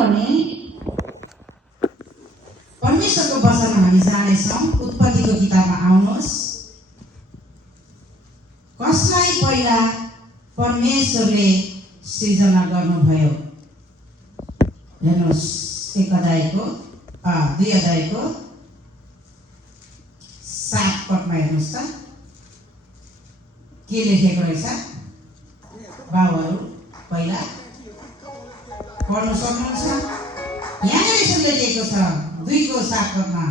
किनभने परमेश्वरको वचनमा हामी जानेछौँ। उत्पत्तिको किताबमा आउनुहोस्। कसलाई पहिला परमेश्वरले सृजना गर्नुभयो? हेर्नुहोस् 2 अध्यायको 7 पदमा हेर्नुहोस् त के लेखेको रहेछ। बाबुहरू पहिला पढ्न सक्नुहुन्छ? यहाँ यसो लेखेको छ 2:7 पदमा,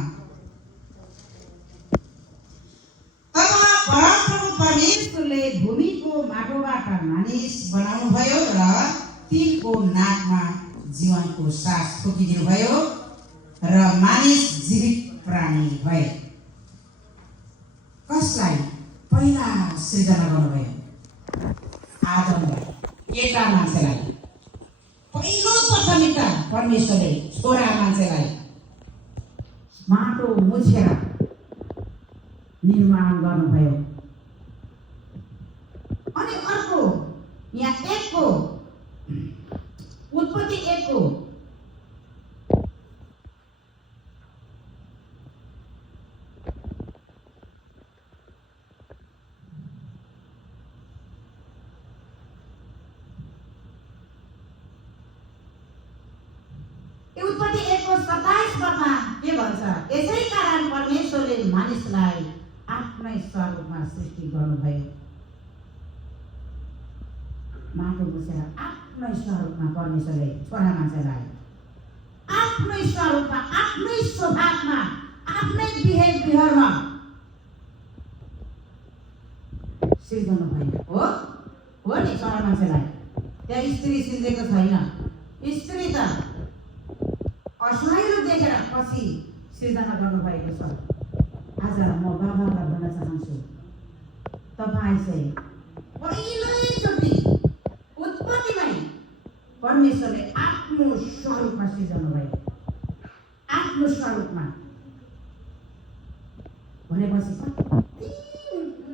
तब परमप्रभु परमेश्वरले भूमिको माटोबाट मानिस बनाउनुभयो र तिनको नाकमा जीवनको सास फुकिदिनुभयो र मानिस जीवित प्राणी भए। कसलाई पहिला सृजना गर्नुभयो? आदमलाई, केटा मान्छेलाई। पहिलो प्राथमिकता परमेश्वरले छोरा मान्छेलाई माटो मुछेर निर्माण गर्नुभयो। अनि अर्को यहाँ 1 को उत्पत्ति 1 को उत्पत्ति 1 को 27 पदमा के भन्छ? यसै कारण परमेश्वरले मानिसलाई आफ्नै स्वरूपमा सृष्टि गर्नुभयो। माटो मुछेर आफ्नै स्वरूपमा परमेश्वरले छोरा मान्छेलाई आफ्नै स्वरूपमा, आफ्नै स्वभावमा, आफ्नै बिहेभियरमा सृजना भयो। हो नि छोरा मान्छेलाई। त्यहाँ स्त्री सिर्जेको छैन। स्त्री त असहाय देखेर पछि सृजना गर्नुभएको छ। आज म बाबालाई भन्न चाहन्छु, तपाईँ चाहिँ पहिलोचोटि उत्पत्तिमै परमेश्वरले आफ्नो स्वरूपमा सृजना भयो। आफ्नो स्वरूपमा भनेपछि कति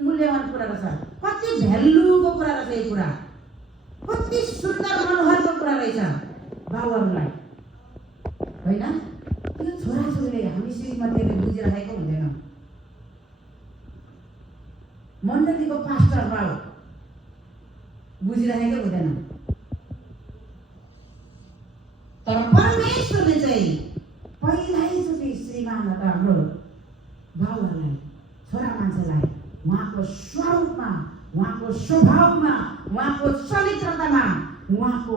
मूल्यवान कुरा रहेछ, कति भ्यालुको कुरा रहेछ। यो कुरा कति सुन्दर मनोहरको कुरा रहेछ बाबुहरूलाई, होइन? त्यो छोराछोरीले हामी श्रीमतीले बुझिरहेको हुँदैन। मण्डलीको पास्टर बाबु बुझिरहेको हुँदैन। तर परमेश्वरले चाहिँ पहिल्यैचोटि श्रीमान हाम्रो बाबुहरूलाई, छोरा मान्छेलाई उहाँको स्वरूपमा, उहाँको स्वभावमा, उहाँको चरित्रतामा, उहाँको